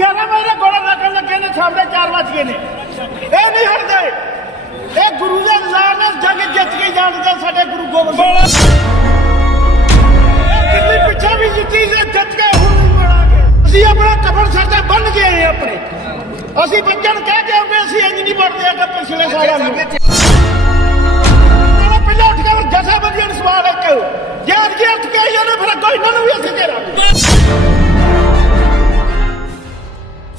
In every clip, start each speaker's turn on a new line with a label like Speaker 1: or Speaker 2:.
Speaker 1: 11 ਵਜੇ ਗੋਲੇ ਲੱਗਣ ਲੱਗੇ ਨੇ ਸ਼ਾਮ 4 ਵਜ ਗਏ ਨੇ। ਇਹ ਨਹੀਂ ਹਟਦੇ। ਇਹ ਗੁਰੂ ਦੇ ਨਿਜ਼ਾਮ ਨੇ ਜੰਗ ਜਿੱਤ ਕੇ ਜਾਣਦੇ ਸਾਡੇ ਗੁਰੂ ਗੋਬਿੰਦ ਸਿੰਘ ਕਿੰਨੀ ਪਿੱਛੇ ਵੀ ਜਿੱਤੀ ਤੇ ਜਿੱਤ ਕੇ ਹੁਣ ਵੀ ਮਰਾਂਗੇ ਅਸੀਂ ਆਪਣਾ ਕਫਨ ਸਿਰ ਬੰਨ ਕੇ ਆਏ ਆਪਣੇ। ਅਸੀਂ ਬੱਚਣ ਕਹਿ ਕੇ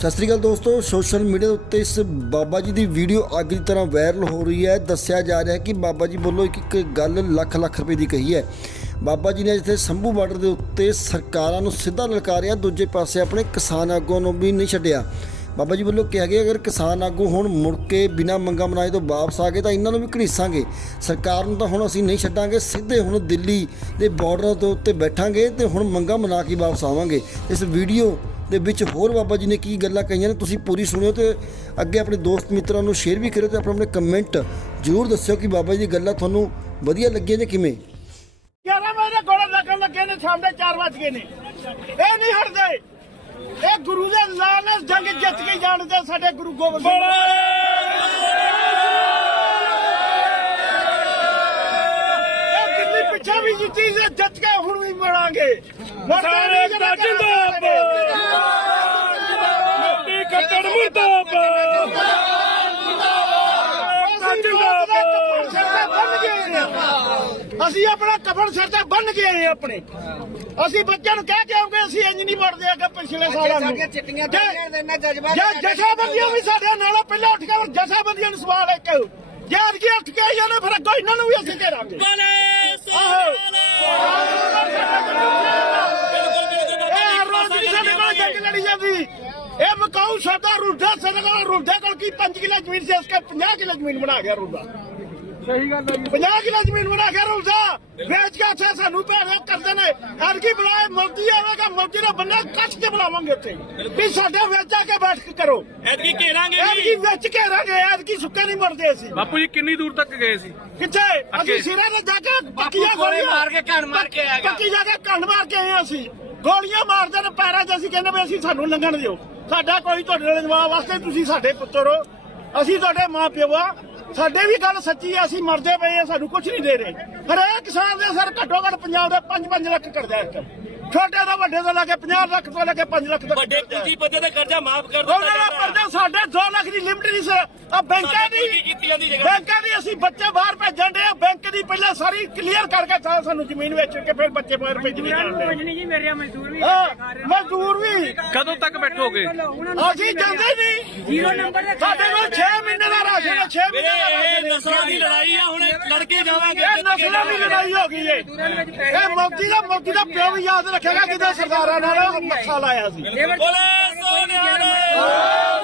Speaker 2: ਸਤਿ ਸ੍ਰੀ ਅਕਾਲ ਦੋਸਤੋ ਸੋਸ਼ਲ ਮੀਡੀਆ ਉੱਤੇ ਇਸ ਬਾਬਾ ਜੀ ਦੀ ਵੀਡੀਓ ਅੱਗ ਦੀ ਤਰ੍ਹਾਂ ਵਾਇਰਲ ਹੋ ਰਹੀ ਹੈ। ਦੱਸਿਆ ਜਾ ਰਿਹਾ ਹੈ ਕਿ ਬਾਬਾ ਜੀ ਵੱਲੋਂ ਇੱਕ ਇੱਕ ਗੱਲ ਲੱਖ ਲੱਖ ਰੁਪਏ ਦੀ ਕਹੀ ਹੈ। ਬਾਬਾ ਜੀ ਨੇ ਜਿੱਥੇ ਸੰਭੂ ਬਾਰਡਰ ਦੇ ਉੱਤੇ ਸਰਕਾਰਾਂ ਨੂੰ ਸਿੱਧਾ ਲਲਕਾਰਿਆ, ਦੂਜੇ ਪਾਸੇ ਆਪਣੇ ਕਿਸਾਨ ਆਗੂਆਂ ਨੂੰ ਵੀ ਨਹੀਂ ਛੱਡਿਆ। ਬਾਬਾ ਜੀ ਵੱਲੋਂ ਕਿਹਾ ਗਿਆ ਅਗਰ ਕਿਸਾਨ ਆਗੂ ਹੁਣ ਮੁੜ ਕੇ ਬਿਨਾਂ ਮੰਗਾ ਮਨਾਏ ਤੋਂ ਵਾਪਸ ਆ ਗਏ ਤਾਂ ਇਹਨਾਂ ਨੂੰ ਵੀ ਘੜੀਸਾਂਗੇ। ਸਰਕਾਰ ਨੂੰ ਤਾਂ ਹੁਣ ਅਸੀਂ ਨਹੀਂ ਛੱਡਾਂਗੇ, ਸਿੱਧੇ ਹੁਣ ਦਿੱਲੀ ਦੇ ਬਾਰਡਰ ਦੇ ਉੱਤੇ ਬੈਠਾਂਗੇ ਤੇ ਹੁਣ ਮੰਗਾ ਮਨਾ ਕੇ ਵਾਪਸ ਆਵਾਂਗੇ। ਇਸ ਵੀਡੀਓ ਦੇ ਵਿੱਚ ਹੋਰ ਬਾਬਾ ਜੀ ਨੇ ਕੀ ਗੱਲਾਂ ਕਹੀਆਂ ਨੇ ਤੁਸੀਂ ਪੂਰੀ ਸੁਣਿਓ ਤੇ ਅੱਗੇ ਆਪਣੇ ਦੋਸਤ ਮਿੱਤਰਾਂ ਨੂੰ ਸ਼ੇਅਰ ਵੀ ਕਰਿਓ ਤੇ ਆਪਣੇ ਆਪਣੇ ਕਮੈਂਟ ਜ਼ਰੂਰ ਦੱਸਿਓ ਕਿ ਬਾਬਾ ਜੀ ਦੀ ਗੱਲਾਂ ਤੁਹਾਨੂੰ ਵਧੀਆ ਲੱਗੀਆਂ ਜਾਂ ਕਿਵੇਂ?
Speaker 1: 11 ਵਜੇ ਗੋਲੇ ਲੱਗਣ ਲੱਗੇ ਨੇ ਸ਼ਾਮ ਦੇ 4 ਵਜ ਗਏ ਨੇ। ਇਹ ਨਹੀਂ ਹਟਦੇ। ਇਹ ਗੁਰੂ ਦੇ ਨੇ ਜੰਗ ਜਿੱਤ ਕੇ ਜਾਣਦੇ ਸਾਡੇ ਗੁਰੂ ਗੋਬਿੰਦ ਸਿੰਘ ਇਹ ਕਿੰਨੀ ਪਿੱਛੇ ਵੀ ਜਿੱਤੀ ਜਿੱਤ ਕੇ ਹੁਣ ਵੀ ਮਰਾਂਗੇ। ਸਾਰੇ ਦਾ ਜਿੰਦਾਬਾਦ। ਅਸੀਂ ਆਪਣਾ ਕਫਨ ਸਿਰ ਤੇ ਬੰਨ ਕੇ ਆਏ ਹਾਂ ਆਪਣੇ। ਅਸੀਂ ਬੱਚਿਆਂ ਨੂੰ ਕਹਿ ਕੇ ਆਉਂਦੇ ਅਸੀਂ ਇੰਜ ਨਹੀਂ ਵੜਦੇ ਅੱਗੇ ਪਿਛਲੇ ਸਾਲਾਂ ਨੂੰ।
Speaker 3: ਸਾਡੀਆਂ ਚਿੱਟੀਆਂ ਦਾੜੀਆਂ ਦੇ ਇੰਨਾ ਜਜ਼ਬਾ
Speaker 1: ਜੇ ਜਥੇਬੰਦੀਆਂ ਵੀ ਸਾਡੇ ਨਾਲ ਪਹਿਲਾਂ ਉੱਠ ਕੇ ਜਥੇਬੰਦੀਆਂ ਨੂੰ ਸਵਾਲ ਇੱਕ। ਜੇ ਅੱਜ ਕੀ ਉੱਠ ਕੇ ਆਈਆਂ ਨੇ ਫਿਰ ਅੱਗੋਂ ਇਹਨਾਂ ਨੂੰ ਵੀ ਅਸੀਂ ਘੇਰਾਂਗੇ। ਆਹੋ। ਇਹ ਰੋਜ਼ ਦੀ ਸਾਡੇ ਨਾਲ ਜੰਗ ਲੜੀ ਜਾਂਦੀ। ਇਹ ਮਕਾਉ ਸਾਡਾ ਰੁੱਡਾ ਸਾਡੇ ਕੋਲ ਰੁੱਡੇ ਕੋਲ ਕੀ 5 ਕਿੱਲਾ ਜ਼ਮੀਨ ਸੀ ਇਸ ਕੇ 50 ਕਿੱਲਾ ਜ਼ਮੀਨ ਬਣਾ ਗਿਆ ਰੁੱਡਾ ਸਹੀ ਗੱਲ ਹੈ 50 ਕਿੱਲਾ ਜ਼ਮੀਨ ਬਣਾ ਗਿਆ ਰੁੱਡਾ ਵੇਚ ਕੇ ਇੱਥੇ ਸਾਨੂੰ ਭੈਣੇ ਕਰਦੇ ਨੇ। ਹਰ ਕੀ ਬੁਲਾਏ ਮੋਦੀ ਆਵੇਗਾ ਮੋਦੀ ਦਾ ਬੰਦਾ ਕੱਟ ਕੇ ਬੁਲਾਵਾਂਗੇ ਉੱਥੇ। ਵੀ ਸਾਡੇ ਵਿੱਚ ਕੇ ਬੈਠ ਕੇ ਕਰੋ।
Speaker 4: ਐਤਕੀ ਘੇਰਾਂਗੇ
Speaker 1: ਐਤਕੀ ਵਿੱਚ ਘੇਰਾਂਗੇ ਐਤਕੀ ਸੁੱਕੇ ਨਹੀਂ ਮਰਦੇ ਅਸੀਂ।
Speaker 4: ਬਾਪੂ ਜੀ ਕਿੰਨੀ ਦੂਰ ਤੱਕ ਗਏ ਸੀ?
Speaker 1: ਕਿੱਥੇ? ਅਸੀਂ ਸਿਰੇ ਤੇ ਜਾ ਕੇ ਪੱਕੀਆਂ
Speaker 3: ਗੋਲੇ
Speaker 1: ਗੋਲੀਆਂ
Speaker 3: ਮਾਰ ਕੇ ਘਣ ਮਾਰ ਕੇ ਆਏਗਾ
Speaker 1: ਪੱਕੀ ਜਾ ਕੇ ਕੰਨ ਮਾਰ ਕੇ ਆਏ ਅਸੀਂ। ਗੋਲੀਆਂ ਮਾਰਦੇ ਨੇ ਪੈਰਾਂ 'ਚ ਅਸੀਂ ਕਹਿੰਦੇ ਵੀ ਅਸੀਂ ਸਾਨੂੰ ਲੰਘਣ ਦਿਓ। ਸਾਡਾ ਕੋਈ ਤੁਹਾਡੇ ਨਾਲ ਜਵਾਬ ਵਾਸਤੇ ਤੁਸੀਂ ਸਾਡੇ ਪੁੱਤਰ ਹੋ। ਅਸੀਂ ਤੁਹਾਡੇ ਮਾਂ ਪਿਓ ਆ। ਸਾਡੇ ਵੀ ਗੱਲ ਸੱਚੀ ਆ ਅਸੀਂ ਮਰਦੇ ਪਏ ਆ ਸਾਨੂੰ ਕੁਝ ਨਹੀਂ ਦੇ ਰਹੇ। ਹਰੇਕ ਕਿਸਾਨ ਦੇ ਸਰ ਘੱਟੋ ਘੱਟ ਪੰਜਾਬ ਦਾ 5-5 ਲੱਖ ਕਰਜ਼ਾ ਇਸ ਟਾਈਮ ਛੋਟੇ ਤੋਂ ਵੱਡੇ ਤੋਂ ਲੈ ਕੇ 50 ਲੱਖ ਤੋਂ ਲੈ ਕੇ 5 ਲੱਖ ਤੱਕ
Speaker 4: ਵੱਡੇ
Speaker 1: ਕਰਜ਼ਾ। ਹੈ।
Speaker 4: ਪੂੰਜੀ ਪੱਤੇ ਦਾ ਕਰਜ਼ਾ ਮਾਫ ਕਰ
Speaker 1: ਉਹਨਾਂ ਦਾ ਪਰਦਾ ਸਾਡੇ 2 ਲੱਖ ਦੀ ਲਿਮਟ ਨਹੀਂ ਸਰ। ਆ ਬੈਂਕਾਂ ਦੀ ਬੈਂਕਾਂ ਦੀ ਅਸੀਂ ਬੱਚੇ ਬਾਹਰ ਭੇਜਣ ਦੇ ਆ। ਬੈਂਕ ਦੀ ਪਹਿਲਾਂ ਸਾਰੀ ਕਲੀਅਰ ਕਰਕੇ ਸਾਨੂੰ ਜ਼ਮੀਨ ਵੇਚ ਕੇ ਫਿਰ ਬੱਚੇ ਬਾਹਰ ਭੇਜਣੇ ਜਾਂਦੇ
Speaker 5: ਜੀ ਮੇਰੇ ਮਜ਼ਦੂਰ ਵੀ
Speaker 1: ਹਾਂ ਮਜ਼ਦੂਰ ਵੀ
Speaker 4: ਕਦੋਂ ਤੱਕ ਬੈਠੋਗੇ?
Speaker 1: ਅਸੀਂ ਜਾਂਦੇ ਨਹੀਂ।
Speaker 5: ਜ਼ੀਰੋ ਨੰਬਰ ਦੇ
Speaker 1: ਸਾਡੇ ਕੋਲ 6 ਮਹੀਨੇ ਦਾ ਰਾਸ਼ਨ ਹੈ 6 ਮਹੀਨੇ ਦਾ
Speaker 4: ਇਹ। ਨਸਲਾਂ ਦੀ ਲੜਾਈ ਆ ਹੁਣ ਲੜਕੇ ਜਾਵਾਂਗੇ
Speaker 1: ਇਹ ਨਸਲਾਂ ਦੀ ਲੜਾਈ ਹੋ ਗਈ ਏ। ਇਹ ਮੋਦੀ ਦਾ ਮੋਦੀ ਦਾ ਪਿਓ ਵੀ ਯਾਦ ਰੱਖੇਗਾ ਕਿਤੇ ਸਰਦਾਰਾਂ ਨਾਲ ਮੱਥਾ ਲਾਇਆ ਸੀ।
Speaker 4: ਬੋਲੇ ਸੋਨਿਆਰੇ